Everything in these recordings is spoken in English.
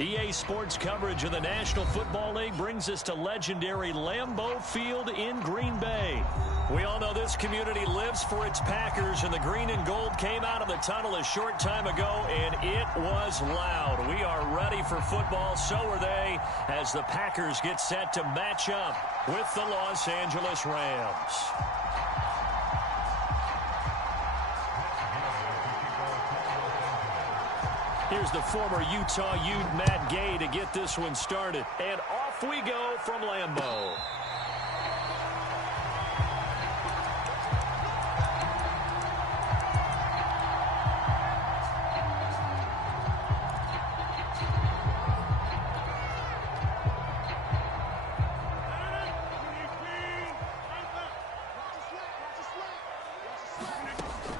EA Sports coverage of the National Football League brings us to legendary Lambeau Field in Green Bay. We all know this community lives for its Packers, and the green and gold came out of the tunnel a short time ago, and it was loud. We are ready for football, so are they, as the Packers get set to match up with the Los Angeles Rams. Here's the former Utah Ute Matt Gay to get this one started. And off we go from Lambeau.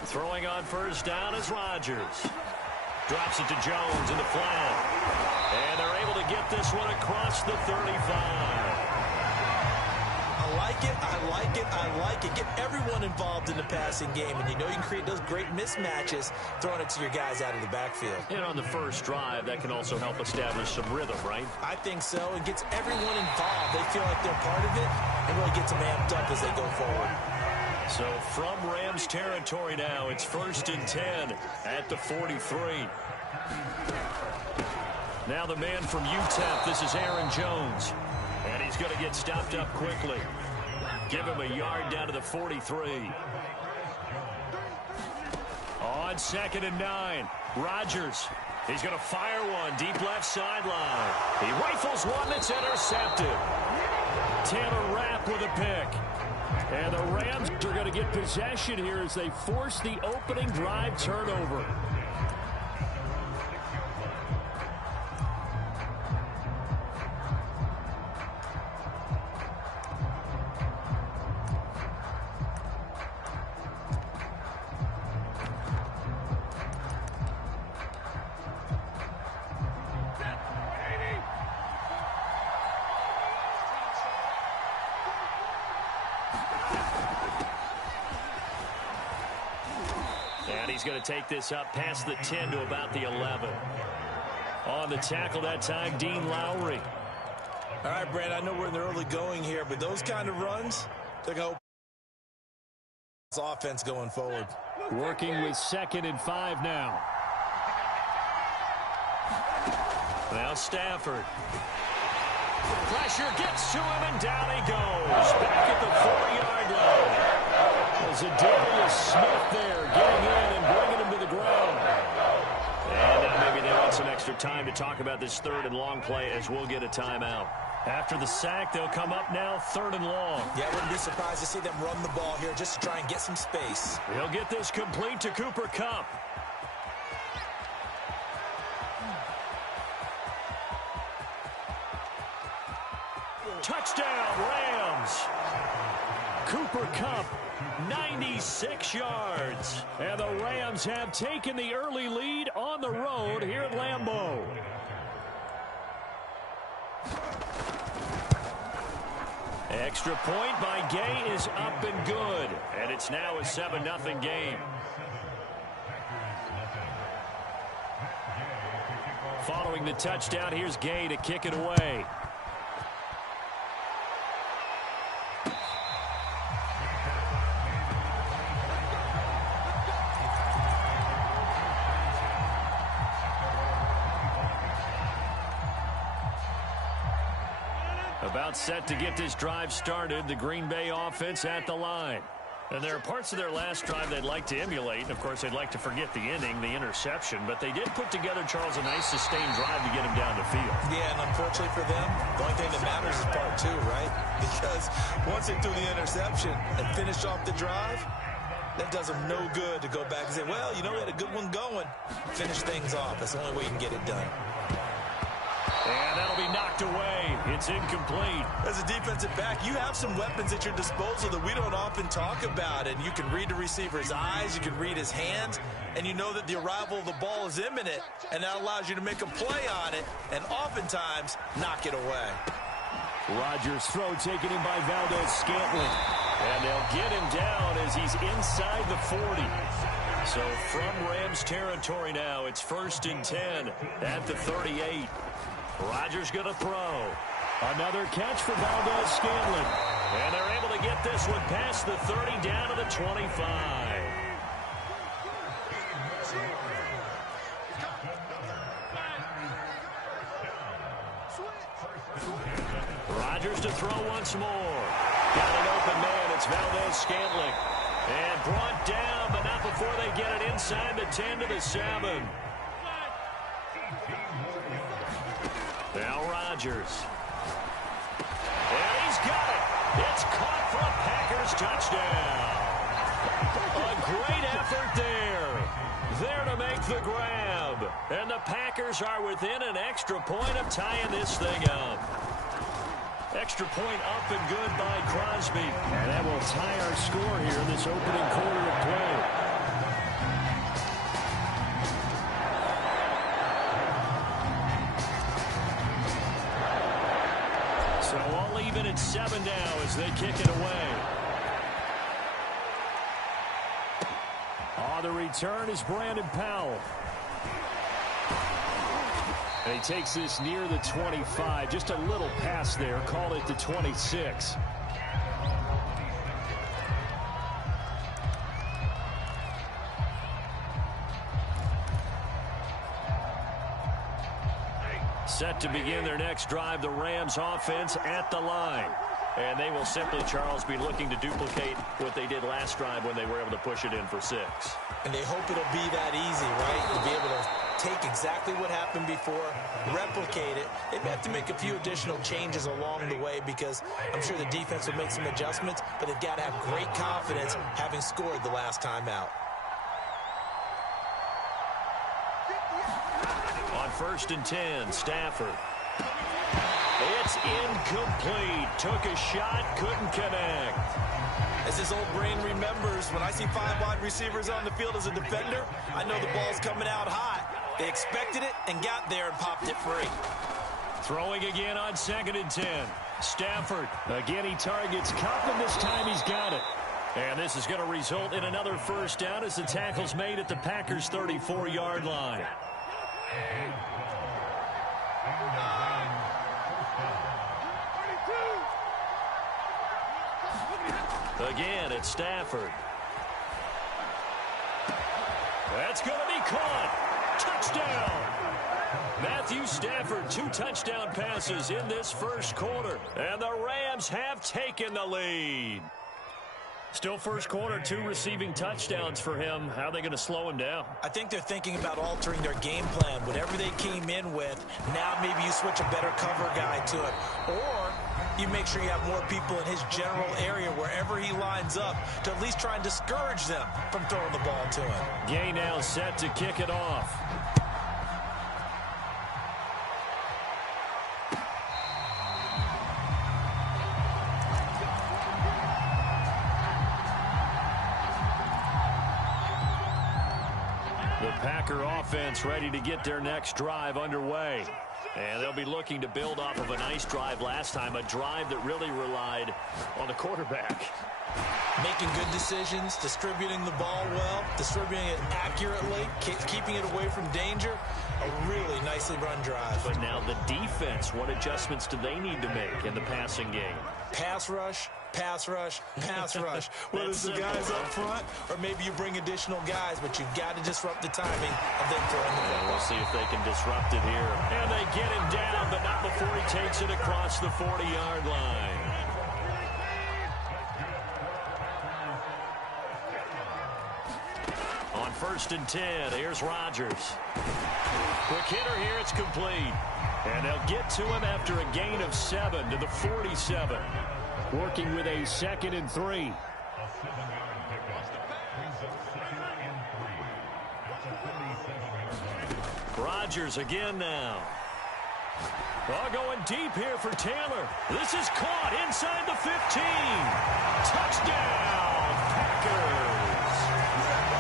Throwing on first down is Rodgers. Drops it to Jones in the flat. And they're able to get this one across the 35. I like it, I like it, I like it. Get everyone involved in the passing game, and you know you can create those great mismatches throwing it to your guys out of the backfield. And on the first drive, that can also help establish some rhythm, right? I think so. It gets everyone involved. They feel like they're part of it and really gets them amped up as they go forward. So from Rams territory now, it's 1st and 10 at the 43. Now the man from UTEP, this is Aaron Jones. And he's going to get stopped up quickly. Give him a yard down to the 43. On 2nd and 9, Rodgers. He's going to fire one deep left sideline. He rifles one that's intercepted. Taylor Rapp with a pick. And the Rams are going to get possession here as they force the opening drive turnover. And he's going to take this up past the 10 to about the 11. On the tackle that time, Dean Lowry. All right, Brand, I know we're in the early going here, but those kind of runs, they're going to offense going forward. Working with 2nd and 5 now. Now Stafford. Pressure gets to him, and down he goes. Back at the 4-yard line. Zadarius Smith there getting in and bringing him to the ground. And now maybe they want some extra time to talk about this 3rd and long play as we'll get a timeout. After the sack, they'll come up now 3rd and long. Yeah, I wouldn't be surprised to see them run the ball here just to try and get some space. He'll get this complete to Cooper Kupp. Touchdown, Rams. Cooper Kupp, 96 yards. And the Rams have taken the early lead on the road here at Lambeau. Extra point by Gay is up and good. And it's now a 7-0 game. Following the touchdown, here's Gay to kick it away. About set to get this drive started, the Green Bay offense at the line. And there are parts of their last drive they'd like to emulate. Of course, they'd like to forget the inning, the interception. But they did put together, Charles, a nice sustained drive to get him down the field. Yeah, and unfortunately for them, the only thing that matters is part 2, right? Because once they threw the interception and finished off the drive, that does them no good to go back and say, well, you know, we had a good one going. Finish things off. That's the only way you can get it done. And that'll be knocked away. It's incomplete. As a defensive back, you have some weapons at your disposal that we don't often talk about. And you can read the receiver's eyes, you can read his hands, and you know that the arrival of the ball is imminent. And that allows you to make a play on it and oftentimes knock it away. Rodgers' throw taken in by Valdez Scantling. And they'll get him down as he's inside the 40. So from Rams territory now, it's 1st and 10 at the 38. Rodgers going to throw. Another catch for Valdez-Scantling. And they're able to get this one past the 30 down to the 25. Rodgers to throw once more. Got an open man. It's Valdez-Scantling. And brought down, but not before they get it inside the 10 to the 7. Now Rodgers. And he's got it. It's caught for a Packers touchdown. A great effort there. There to make the grab. And the Packers are within an extra point of tying this thing up. Extra point up and good by Crosby. And that will tie our score here in this opening quarter of play. So all even at 7 now as they kick it away. On the return is Brandon Powell. And he takes this near the 25. Just a little pass there. Call it the 26. Set to begin their next drive, the Rams offense at the line. And they will simply, Charles, be looking to duplicate what they did last drive when they were able to push it in for 6. And they hope it'll be that easy, right? To be able to take exactly what happened before, replicate it. They may have to make a few additional changes along the way because I'm sure the defense will make some adjustments, but they've got to have great confidence having scored the last time out. On 1st and 10, Stafford. It's incomplete. Took a shot, couldn't connect. As his old brain remembers, when I see 5 wide receivers on the field as a defender, I know the ball's coming out hot. They expected it and got there and popped it free. Throwing again on 2nd and 10. Stafford. Again, he targets Kupp, and this time he's got it. And this is going to result in another first down as the tackle's made at the Packers' 34-yard line. Again, it's Stafford. That's going to be caught. Touchdown. Matthew Stafford, 2 touchdown passes in this first quarter. And the Rams have taken the lead. Still first quarter, 2 receiving touchdowns for him. How are they going to slow him down? I think they're thinking about altering their game plan. Whatever they came in with, now maybe you switch a better cover guy to it. Or you make sure you have more people in his general area wherever he lines up to at least try and discourage them from throwing the ball to him. Gay now set to kick it off. The Packer offense ready to get their next drive underway. And they'll be looking to build off of a nice drive last time, a drive that really relied on the quarterback. Making good decisions, distributing the ball well, distributing it accurately, keeping it away from danger. A really nicely run drive. But now the defense, what adjustments do they need to make in the passing game? Pass rush, pass rush, pass rush. Whether it's the guys up front or maybe you bring additional guys, but you've got to disrupt the timing of them throwing the football. We'll see if they can disrupt it here. And they get him down, but not before he takes it across the 40-yard line. On 1st and 10, here's Rodgers. Quick hitter here, it's complete. And they'll get to him after a gain of 7 to the 47. Working with a 2nd and 3. Rodgers again now. Oh, going deep here for Taylor. This is caught inside the 15. Touchdown, Packers.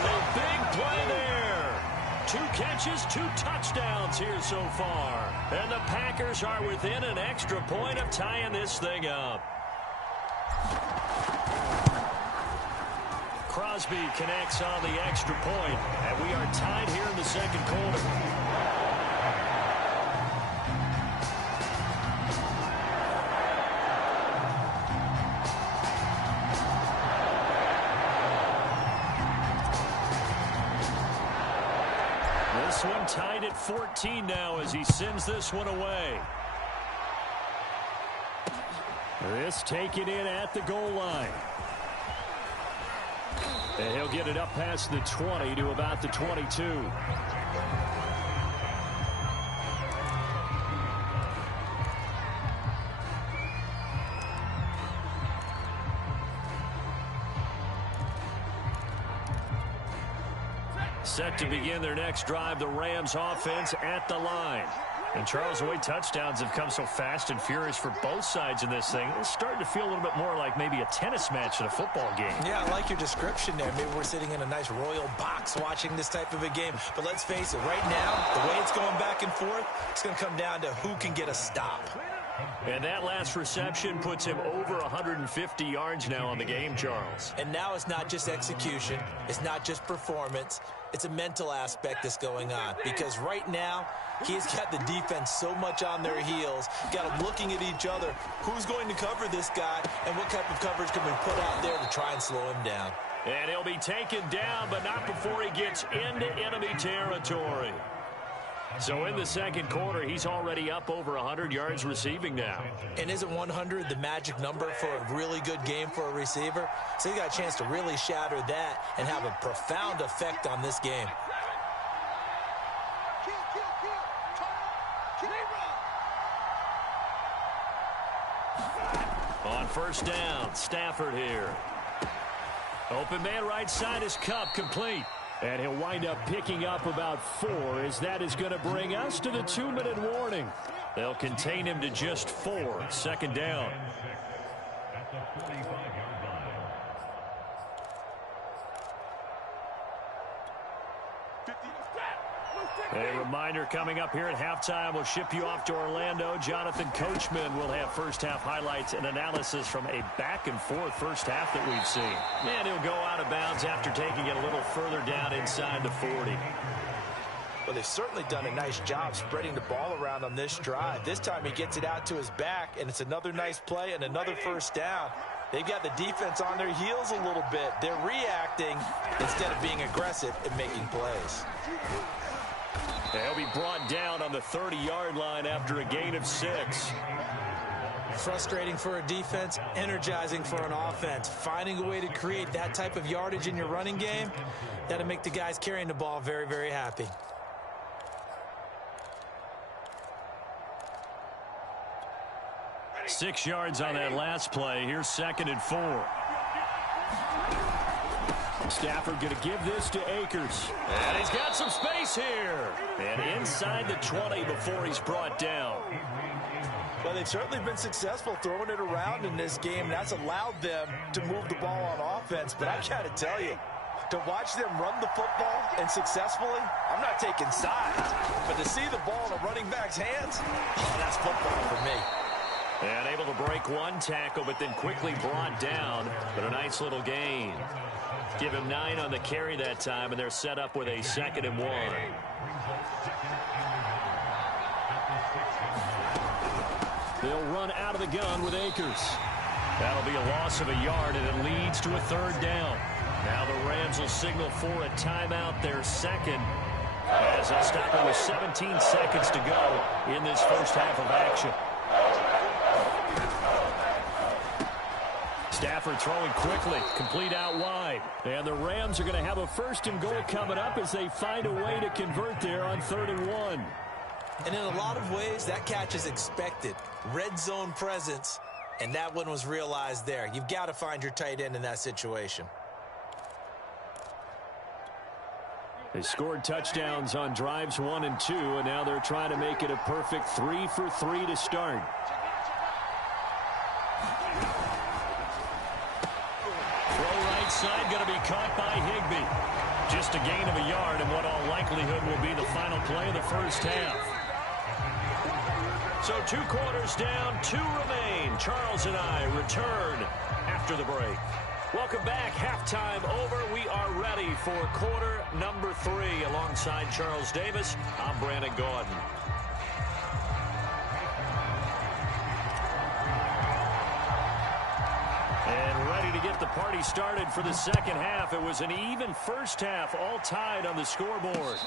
A big play there. 2 catches, 2 touchdowns here so far. And the Packers are within an extra point of tying this thing up. Crosby connects on the extra point, and we are tied here in the second quarter. This one tied at 14 now as he sends this one away. This taken in at the goal line. And he'll get it up past the 20 to about the 22. Set to begin their next drive, the Rams offense at the line. And Charles, the way touchdowns have come so fast and furious for both sides in this thing, it's starting to feel a little bit more like maybe a tennis match in a football game. Yeah, I like your description there. Maybe we're sitting in a nice royal box watching this type of a game. But let's face it, right now, the way it's going back and forth, it's going to come down to who can get a stop. And that last reception puts him over 150 yards now on the game, Charles. And now it's not just execution. It's not just performance. It's a mental aspect that's going on. Because right now, he's got the defense so much on their heels, got them looking at each other. Who's going to cover this guy, and what type of coverage can we put out there to try and slow him down? And he'll be taken down, but not before he gets into enemy territory. So in the second quarter, he's already up over 100 yards receiving now. And isn't 100 the magic number for a really good game for a receiver? So he got a chance to really shatter that and have a profound effect on this game. On first down, Stafford here. Open man right side is Cup, complete. And he'll wind up picking up about 4 as that is going to bring us to the 2-minute warning. They'll contain him to just 4. Second down. A reminder coming up here at halftime. We'll ship you off to Orlando. Jonathan Coachman will have first-half highlights and analysis from a back-and-forth first half that we've seen. And he'll go out of bounds after taking it a little further down inside the 40. Well, they've certainly done a nice job spreading the ball around on this drive. This time he gets it out to his back, and it's another nice play and another first down. They've got the defense on their heels a little bit. They're reacting instead of being aggressive and making plays. He'll be brought down on the 30-yard line after a gain of 6. Frustrating for a defense, energizing for an offense. Finding a way to create that type of yardage in your running game, that'll make the guys carrying the ball very, very happy. Six yards on that last play. Here's 2nd and 4. Stafford going to give this to Akers. And he's got some space here. And inside the 20 before he's brought down. Well, they've certainly been successful throwing it around in this game. That's allowed them to move the ball on offense. But I've got to tell you, to watch them run the football and successfully, I'm not taking sides. But to see the ball in a running back's hands, oh, that's football for me. And able to break one tackle, but then quickly brought down. But a nice little gain. Give him 9 on the carry that time, and they're set up with a 2nd and 1. They'll run out of the gun with Akers. That'll be a loss of a yard, and it leads to a 3rd down. Now the Rams will signal for a timeout, their second, as they'll stop it with 17 seconds to go in this first half of action. Stafford throwing quickly, complete out wide. And the Rams are going to have a 1st and goal coming up as they find a way to convert there on 3rd and 1. And in a lot of ways, that catch is expected. Red zone presence, and that one was realized there. You've got to find your tight end in that situation. They scored touchdowns on drives 1 and 2, and now they're trying to make it a perfect 3 for 3 to start. Side going to be caught by Higbee. Just a gain of a yard in what all likelihood will be the final play of the first half. So 2 quarters down, 2 remain. Charles and I return after the break. Welcome back. Halftime over. We are ready for quarter number 3. Alongside Charles Davis, I'm Brandon Gaudin. And ready to get the party started for the second half. It was an even first half, all tied on the scoreboard.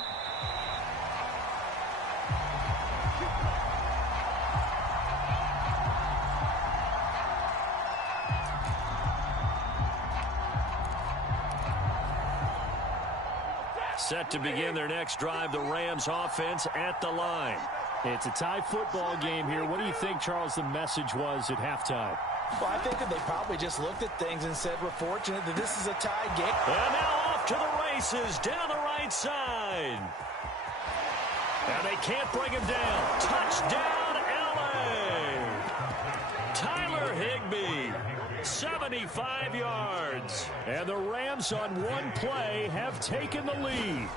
Set to begin their next drive, the Rams offense at the line. It's a tie football game here. What do you think, Charles, the message was at halftime? Well, I think that they probably just looked at things and said, we're fortunate that this is a tie game. And now off to the races down the right side. And they can't bring him down. Touchdown, L.A. Tyler Higbee, 75 yards. And the Rams on one play have taken the lead.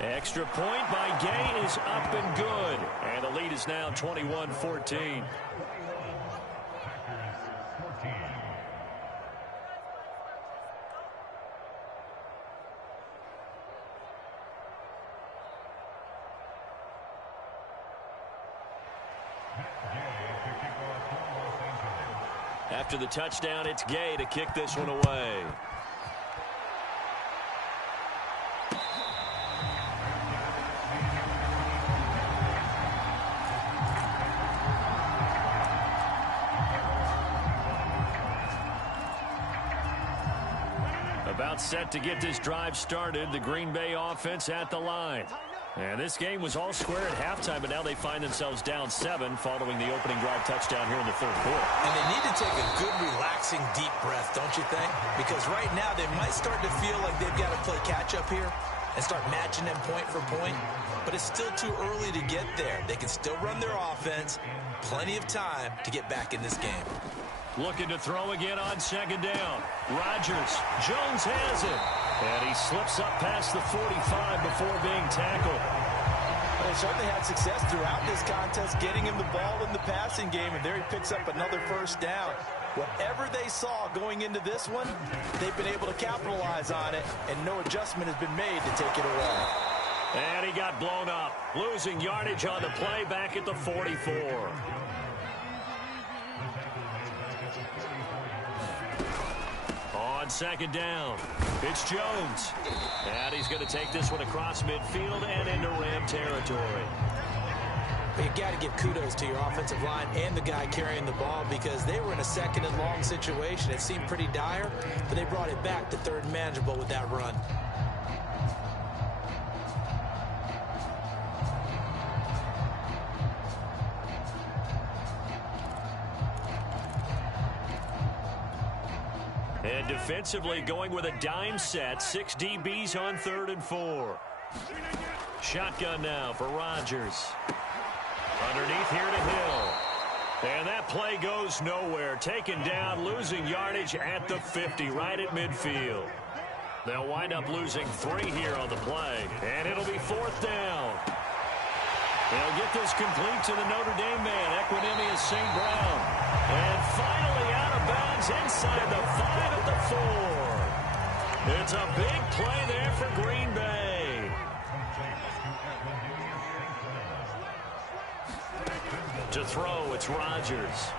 Extra point by Gay is up and good. And the lead is now 21-14. After the touchdown, it's Gay to kick this one away. About set to get this drive started. The Green Bay offense at the line. And this game was all square at halftime, but now they find themselves down 7 following the opening drive touchdown here in the third quarter. And they need to take a good, relaxing, deep breath, don't you think? Because right now they might start to feel like they've got to play catch-up here and start matching them point for point. But it's still too early to get there. They can still run their offense. Plenty of time to get back in this game. Looking to throw again on second down. Rodgers. Jones has it. And he slips up past the 45 before being tackled. They certainly had success throughout this contest getting him the ball in the passing game, and there he picks up another first down. Whatever they saw going into this one, they've been able to capitalize on it, and no adjustment has been made to take it away. And he got blown up. Losing yardage on the play back at the 44. On second down, it's Jones. And he's going to take this one across midfield and into Ram territory. But you got to give kudos to your offensive line and the guy carrying the ball, because they were in a second and long situation. It seemed pretty dire, but they brought it back to third and manageable with that run. And defensively going with a dime set. 6 DBs on 3rd and 4. Shotgun now for Rodgers. Underneath here to Hill. And that play goes nowhere. Taken down, losing yardage at the 50, right at midfield. They'll wind up losing 3 here on the play. And it'll be 4th down. They'll get this complete to the Notre Dame man, Equinemius St. Brown. And finally out of bounds inside the 5 at the 4. It's a big play there for Green Bay. To throw, it's Rodgers.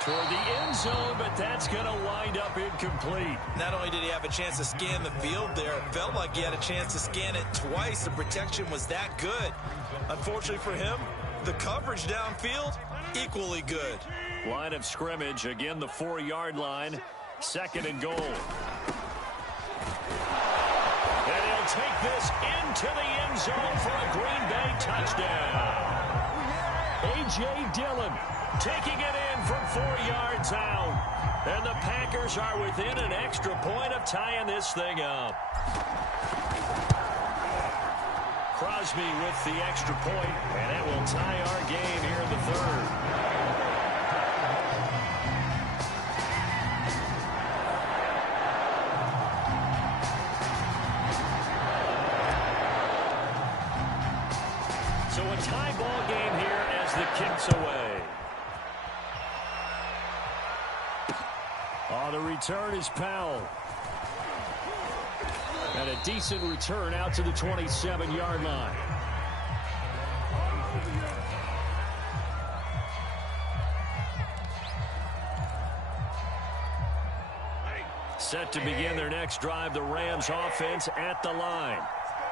Toward the end zone, but that's going to wind up incomplete. Not only did he have a chance to scan the field there, it felt like he had a chance to scan it twice. The protection was that good. Unfortunately for him, the coverage downfield, equally good. Line of scrimmage, again the 4-yard line. 2nd and goal. And he'll take this into the end zone for a Green Bay touchdown. A.J. Dillon taking it in from 4 yards out. And the Packers are within an extra point of tying this thing up. Crosby with the extra point, and it will tie our game here in the 3rd. So a tie ball game here as the kick's away. Oh, the return is Powell. And a decent return out to the 27-yard line. Set to begin their next drive, the Rams offense at the line.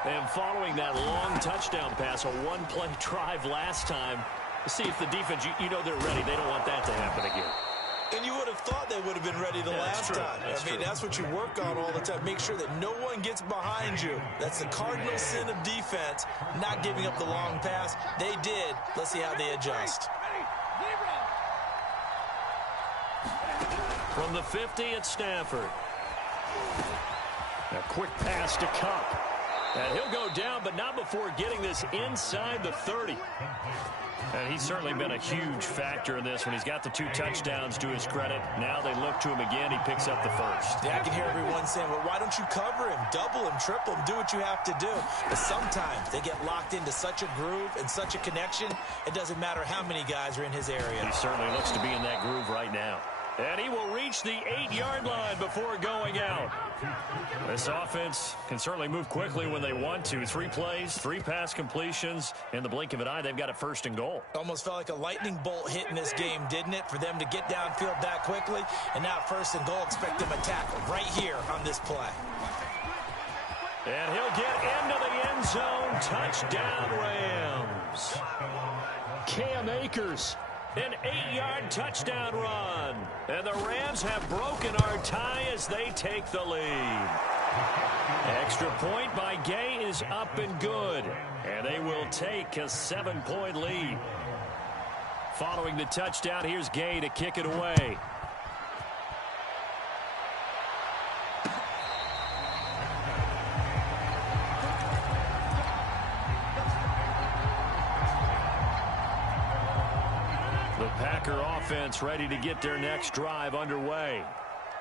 And following that long touchdown pass, a one-play drive last time, see if the defense, you know they're ready. They don't want that to happen again. And you would have thought they would have been ready the last time. That's what you work on all the time. Make sure that no one gets behind you. That's the cardinal sin of defense, not giving up the long pass. They did. Let's see how they adjust. From the 50 at Stafford. A quick pass to Cup. And he'll go down, but not before getting this inside the 30. And he's certainly been a huge factor in this when he's got the 2 touchdowns to his credit. Now they look to him again. He picks up the first. Yeah, I can hear everyone saying, well, why don't you cover him, double him, triple him, do what you have to do. But sometimes they get locked into such a groove and such a connection, it doesn't matter how many guys are in his area. He certainly looks to be in that groove right now. And he will reach the 8-yard line before going out. This offense can certainly move quickly when they want to. 3 plays, 3 pass completions. In the blink of an eye, they've got a first and goal. Almost felt like a lightning bolt hit in this game, didn't it? For them to get downfield that quickly. And now first and goal, expect them to tackle right here on this play. And he'll get into the end zone. Touchdown, Rams. Cam Akers. An 8-yard touchdown run. And the Rams have broken our tie as they take the lead. Extra point by Gay is up and good. And they will take a 7-point lead. Following the touchdown, here's Gay to kick it away. The Packer offense ready to get their next drive underway.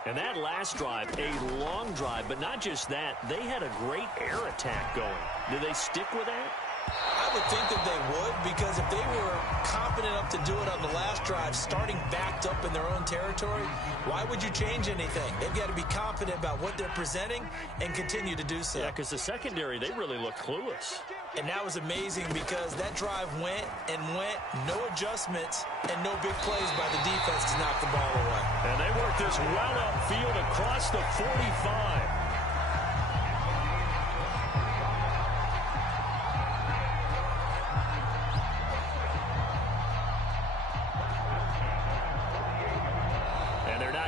And that last drive, a long drive, but not just that. They had a great air attack going. Do they stick with that? I would think that they would, because if they were confident enough to do it on the last drive, starting backed up in their own territory, why would you change anything? They've got to be confident about what they're presenting and continue to do so. Yeah, because the secondary, they really look clueless. And that was amazing because that drive went and went, no adjustments, and no big plays by the defense to knock the ball away. And they worked this well upfield across the 45.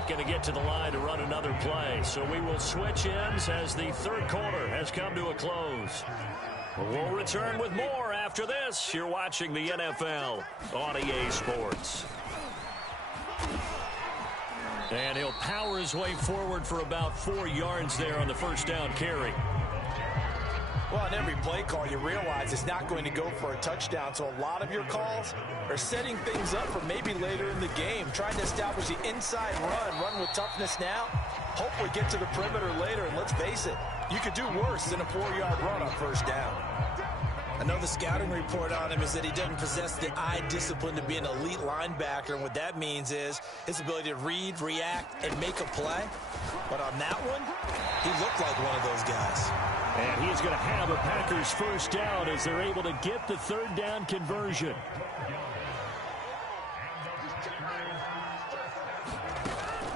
Going to get to the line to run another play. So we will switch ends as the third quarter has come to a close. We'll return with more after this. You're watching the NFL on EA Sports. And he'll power his way forward for about 4 yards there on the first down carry. Well, on every play call, you realize it's not going to go for a touchdown. So a lot of your calls are setting things up for maybe later in the game, trying to establish the inside run with toughness now. Hopefully get to the perimeter later, and let's face it, you could do worse than a 4-yard run on first down. I know the scouting report on him is that he doesn't possess the eye discipline to be an elite linebacker, and what that means is his ability to read, react, and make a play. But on that one, he looked like one of those guys. And he's going to have a Packers first down as they're able to get the third down conversion.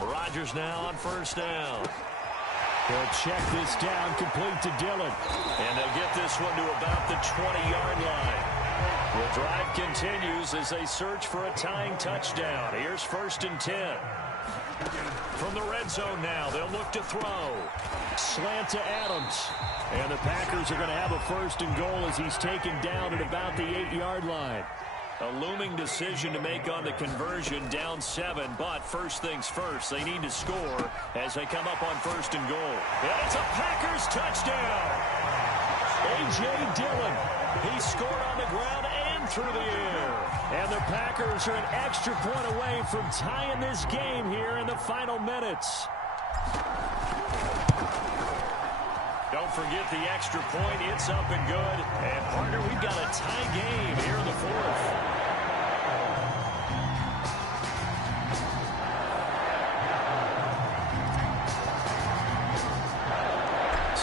Rodgers now on first down. He'll check this down, complete to Dillon. And they'll get this one to about the 20-yard line. The drive continues as they search for a tying touchdown. Here's first and 10. From the red zone now, they'll look to throw. Slant to Adams. And the Packers are going to have a first and goal as he's taken down at about the 8-yard line. A looming decision to make on the conversion, down 7, but first things first, they need to score as they come up on first and goal. And it's a Packers touchdown! A.J. Dillon. He scored on the ground and through the air. And the Packers are an extra point away from tying this game here in the final minutes. Don't forget the extra point. It's up and good. And, partner, we've got a tie game here in the fourth.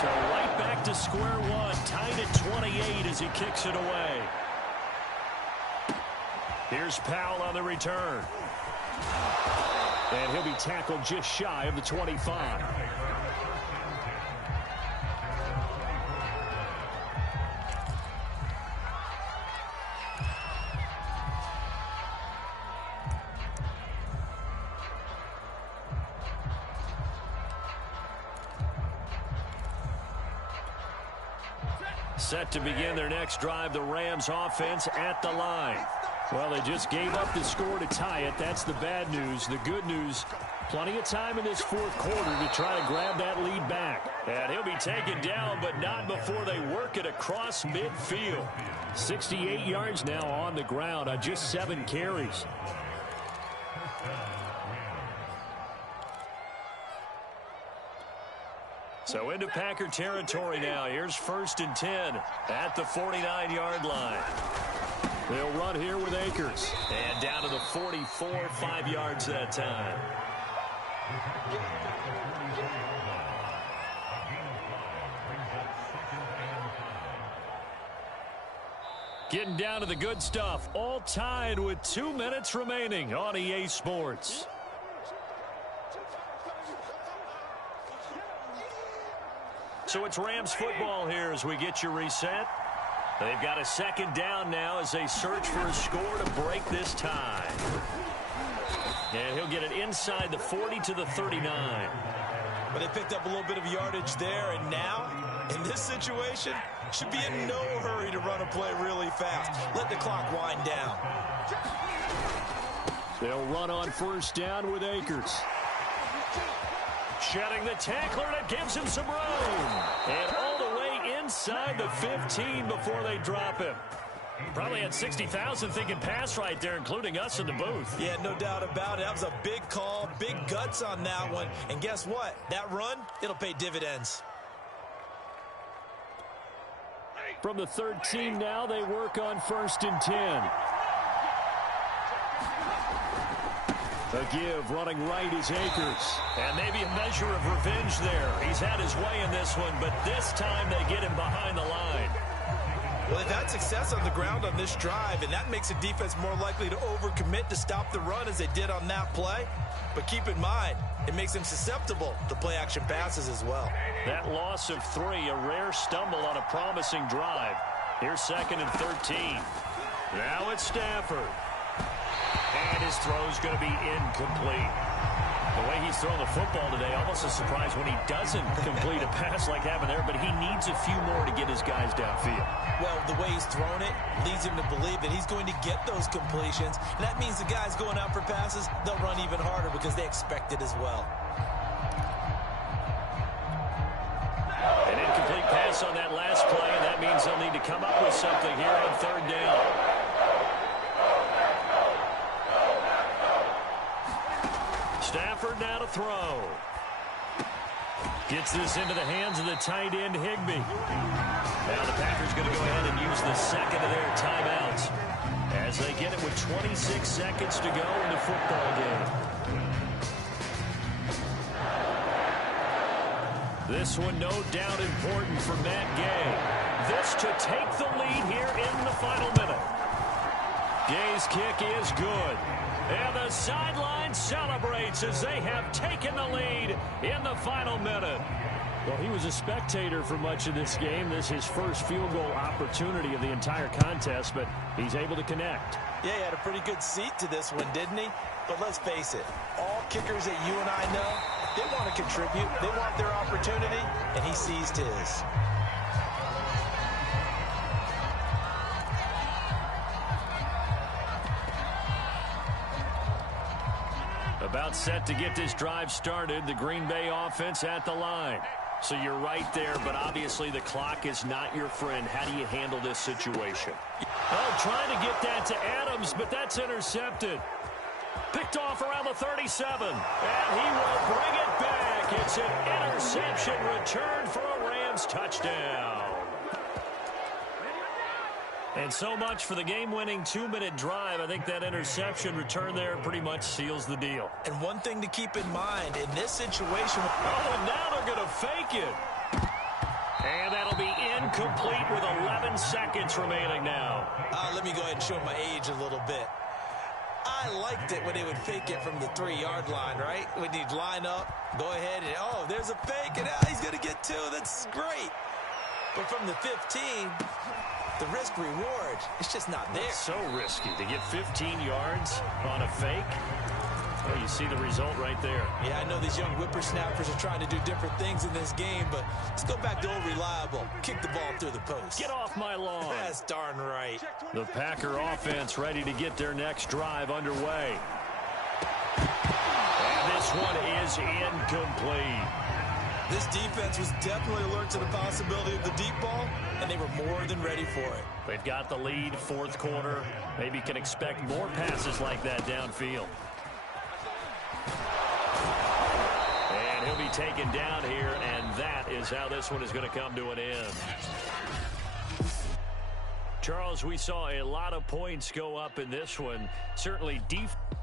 So right back to square one, tied at 28 as he kicks it away. Here's Powell on the return. And he'll be tackled just shy of the 25. Set to begin their next drive, the Rams offense at the line. Well, they just gave up the score to tie it. That's the bad news. The good news, plenty of time in this fourth quarter to try to grab that lead back. And he'll be taken down, but not before they work it across midfield. 68 yards now on the ground on just 7 carries. So into Packer territory now. Here's 1st and 10 at the 49-yard line. They'll run here with Akers. And down to the 44, 5 yards that time. Getting down to the good stuff. All tied with 2 minutes remaining on EA Sports. So it's Rams football here as we get you reset. They've got a 2nd down now as they search for a score to break this tie. And he'll get it inside the 40 to the 39. But they picked up a little bit of yardage there, and now, in this situation, should be in no hurry to run a play really fast. Let the clock wind down. They'll run on 1st down with Akers. Shedding the tackler, and it gives him some room. And all the way inside the 15 before they drop him. Probably had 60,000 thinking pass right there, including us in the booth. Yeah, no doubt about it. That was a big call, big guts on that one. And guess what? That run, it'll pay dividends. From the 13 now, they work on 1st and 10. A give, running right is Akers. And maybe a measure of revenge there. He's had his way in this one, but this time they get him behind the line. Well, they've had success on the ground on this drive, and that makes the defense more likely to overcommit to stop the run as they did on that play. But keep in mind, it makes them susceptible to play-action passes as well. That loss of 3, a rare stumble on a promising drive. Here's 2nd and 13. Now it's Stafford. And his throw's going to be incomplete. The way he's throwing the football today, almost a surprise when he doesn't complete a pass like happened there, but he needs a few more to get his guys downfield. Well, the way he's thrown it leads him to believe that he's going to get those completions. And that means the guys going out for passes, they'll run even harder because they expect it as well. An incomplete pass on that last play, and that means they'll need to come up with something here on 3rd down. Stafford now to throw. Gets this into the hands of the tight end, Higbee. Now the Packers going to go ahead and use the 2nd of their timeouts as they get it with 26 seconds to go in the football game. This one no doubt important for Matt Gay. This to take the lead here in the final minute. Gay's kick is good. And the sideline celebrates as they have taken the lead in the final minute. Well, he was a spectator for much of this game. This is his first field goal opportunity of the entire contest, but he's able to connect. Yeah, he had a pretty good seat to this one, didn't he? But let's face it, all kickers that you and I know, they want to contribute. They want their opportunity, and he seized his. About set to get this drive started, the Green Bay offense at the line. So you're right there, but obviously the clock is not your friend. How do you handle this situation? Oh, trying to get that to Adams, but that's intercepted. Picked off around the 37, and he will bring it back. It's an interception return for a Rams touchdown. And so much for the game-winning 2-minute drive. I think that interception return there pretty much seals the deal. And one thing to keep in mind, in this situation... Oh, and now they're going to fake it. And that'll be incomplete with 11 seconds remaining now. Let me go ahead and show my age a little bit. I liked it when they would fake it from the 3-yard line, right? When you'd line up, go ahead, and oh, there's a fake, and he's going to get 2. That's great. But from the 15, the risk-reward, it's just not there. It's so risky to get 15 yards on a fake. Well, you see the result right there. Yeah, I know these young whippersnappers are trying to do different things in this game, but let's go back to old reliable. Kick the ball through the post. Get off my lawn. That's darn right. The Packer offense ready to get their next drive underway. And this one is incomplete. This defense was definitely alert to the possibility of the deep ball, and they were more than ready for it. They've got the lead, fourth quarter. Maybe can expect more passes like that downfield. And he'll be taken down here, and that is how this one is going to come to an end. Charles, we saw a lot of points go up in this one. Certainly defense.